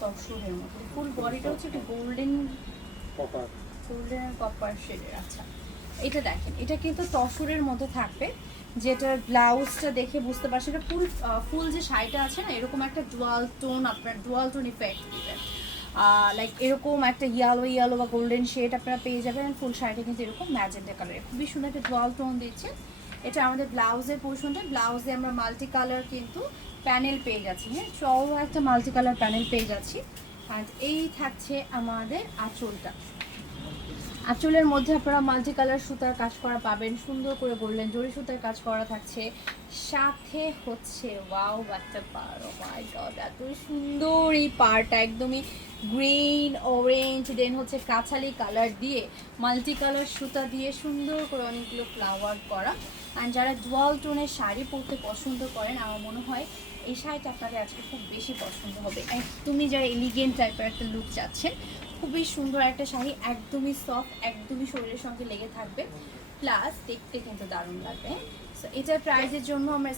তসরের মতো, ফুল বডিটা হচ্ছে একটু গোল্ডেন কপার। গোল্ডেন কপার শেডের। আচ্ছা, এটা দেখেন, এটা কিন্তু তসরের মধ্যে থাকবে, যেটার ব্লাউজটা দেখে বুঝতে পারছেন এটা ফুল ফুল যে শাড়িটা আছে না, এরকম একটা ডুয়াল টোন, আপনার ডুয়াল টোন ইফেক্ট দিবেন, লাইক এরকম একটা ইয়েলো ইয়েলো বা গোল্ডেন শেড আপনারা পেয়ে যাবেন। ফুল শাড়িটা কিন্তু এরকম ম্যাজেন্টা কালার, খুবই সুন্দর একটা ডুয়াল টোন দিচ্ছে। এটা আমাদের ব্লাউজের পোর্শনটা, ব্লাউজে আমরা মাল্টি কালার কিন্তু প্যানেল পেয়ে যাচ্ছি, হ্যাঁ চওড়া একটা মাল্টি কালার প্যানেল পেয়ে যাচ্ছি। আর এই থাকছে আমাদের আঁচলটা। আঁচলের মধ্যে আপনারা মাল্টি কালার সুতার কাজ করা পাবেন, সুন্দর করে গোল্ডেন জরি সুতার কাজ করা থাকছে। সাথে হচ্ছে ওয়াও একটা পার, ও মাই গড এত সুন্দর এই পারটা, একদমই গ্রিন অরেঞ্জ দেন হচ্ছে কাঁচালি কালার দিয়ে মাল্টি কালার সুতা দিয়ে সুন্দর করে অনেকগুলো ফ্লাওয়ার করা। আর যারা ডুয়াল টোনের শাড়ি পরতে পছন্দ করেন, আমার মনে হয় এই শাড়িটা আপনাদের আজকে খুব বেশি পছন্দ হবে। একদমই যারা এলিগেন্ট টাইপের একটা লুক চাচ্ছেন, খুবই সুন্দর একটা শাড়ি, একদমই সফট, একদমই শরীরের সঙ্গে লেগে থাকবে, প্লাস দেখতে কিন্তু দারুণ লাগবে। সো এটার প্রাইসের জন্য আমরা